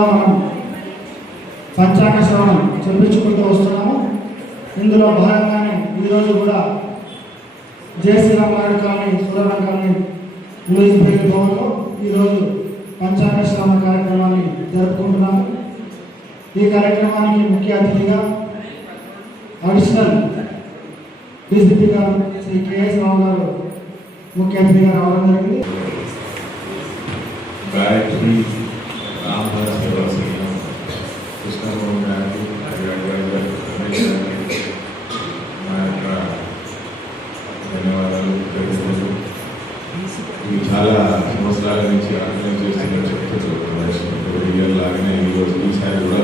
మనం పంచాంగ శ్రవణం చెప్పించుకుంటూ వస్తున్నాము. ఇందులో భాగంగానే ఈరోజు కూడా జయ Sriram Naidu colony సురణ colony Louis Baig భవన్లో ఈరోజు పంచాంగ శ్రవణ కార్యక్రమాన్ని జరుపుకుంటున్నాము. ఈ కార్యక్రమానికి ముఖ్య అతిథిగా అడిషనల్ డీసీపీ గారు శ్రీ కేఎస్ రావు గారు ముఖ్య అతిథిగా రావడం జరిగింది. ధన్యవాదాలు తెలుసుకుంటూ ఇది చాలా సంవత్సరాల నుంచి ఆర్గనైజ్ చేస్తుందని చెప్తూ ఇయర్ లాగానే ఈరోజు ఈసారి కూడా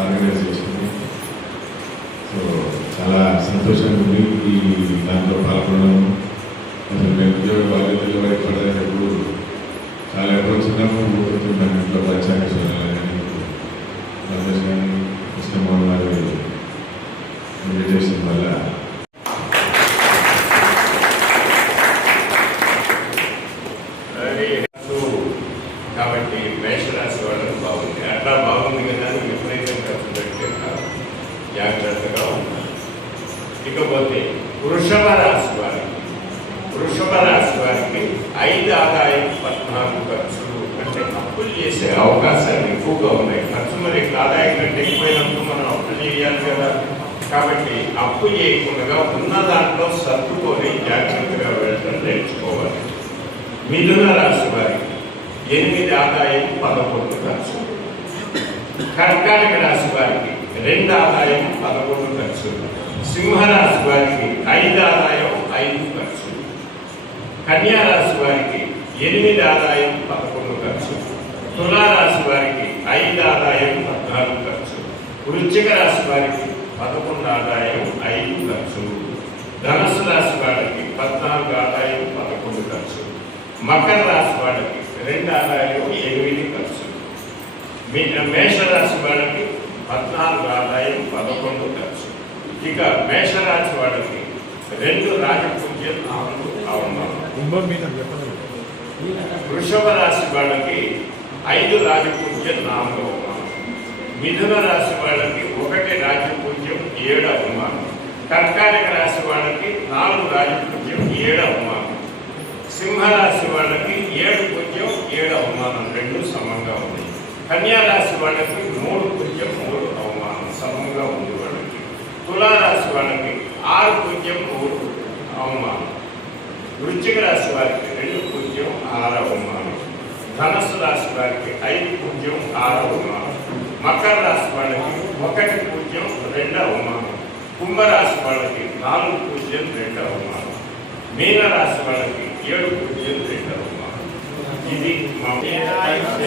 ఆర్గనైజ్ చేస్తుంది. సో చాలా సంతోషంగా ఉంది ఈ దాంట్లో పాల్గొనడం. అసలు నేను ఉద్యోగ బాధ్యతలు బయటపడేటప్పుడు చాలా ఎప్పుడు చిన్నప్పుడు పోతున్నాను ఇంట్లో పంచాంగ చూడాలని సంతోషంగా కృష్ణమోహన్ గారు ఇన్విటేషన్ వల్ల కాబట్టి మేషరాశి వాళ్ళకి బాగుంది. అట్లా బాగుంది కదా విపరీతం ఖర్చు పెట్టే జాగ్రత్తగా ఉన్నారు. ఇకపోతే వృషభ రాశి వారికి 5 ఆదాయం 14 ఖర్చులు అంటే అప్పులు చేసే అవకాశాలు ఎక్కువగా ఉన్నాయి. ఖర్చు మరి ఆదాయం కంటే ఎక్కువైనప్పుడు మనం అప్పులు చేయాలి కదా. కాబట్టి అప్పు చేయకుండా ఉన్న దాంట్లో సర్దుకొని జాగ్రత్తగా వెళ్ళడం నేర్చుకోవాలి. మిథున రాశి వారికి 8 ఆదాయం 11 ఖర్చు. కర్కాటక రాశి వారికి 2 ఆదాయం 11 ఖర్చు. సింహరాశి వారికి 5 ఆదాయం 5 ఖర్చు. కన్యా రాశి వారికి 8 ఆదాయం 11 ఖర్చు. తులారాశి వారికి 5 ఆదాయం 14 ఖర్చు. వృశ్చిక రాశి వారికి 11 ఆదాయం 5 ఖర్చు. ధనుసు రాశి వారికి 14 ఆదాయం 11 ఖర్చు. మకర రాశి వారికి 2 ఆదాయం 8 ఖర్చు. మేషరాశి వాళ్ళకి 14 ఆదాయం 11 ఖర్చు. ఇక మేషరాశి వాళ్ళకి 2 రాజపూజ్యం 4 అవమానం. వృషభ రాశి వాళ్ళకి 5 రాజపూజ్యం 4 అవమానం. మిథున రాశి వాళ్ళకి 1 రాజపూజ్యం 7 అవమానం. కర్కాటక రాశి వాళ్ళకి 4 రాజపూజ్యం 7 అవమానం. సింహరాశి వాళ్ళకి 7 పూజ్యం 7 అవమానం, 2 సమంగా ఉంది. కన్యా రాశి వాళ్ళకి 3 పూజ్యం 3 అవమానం, సమంగా ఉంది వాళ్ళకి. తులారాశి వాళ్ళకి 6 పూజ్యం 3 అవమానం. వృశ్చిక రాశి వారికి 2 పూజ్యం 6 అవమానం. ధనుసు రాశి వారికి 5 పూజ్యం 6 అవమానం. మకర రాశి వాళ్ళకి 1 పూజ్యం 2 అవమానం. కుంభరాశి వాళ్ళకి 4 పూజ్యం 2 అవమానం. మీన రాశి వాళ్ళకి 7 పూజ్యం 2 అవమానం. ఇది మా ఆయుష్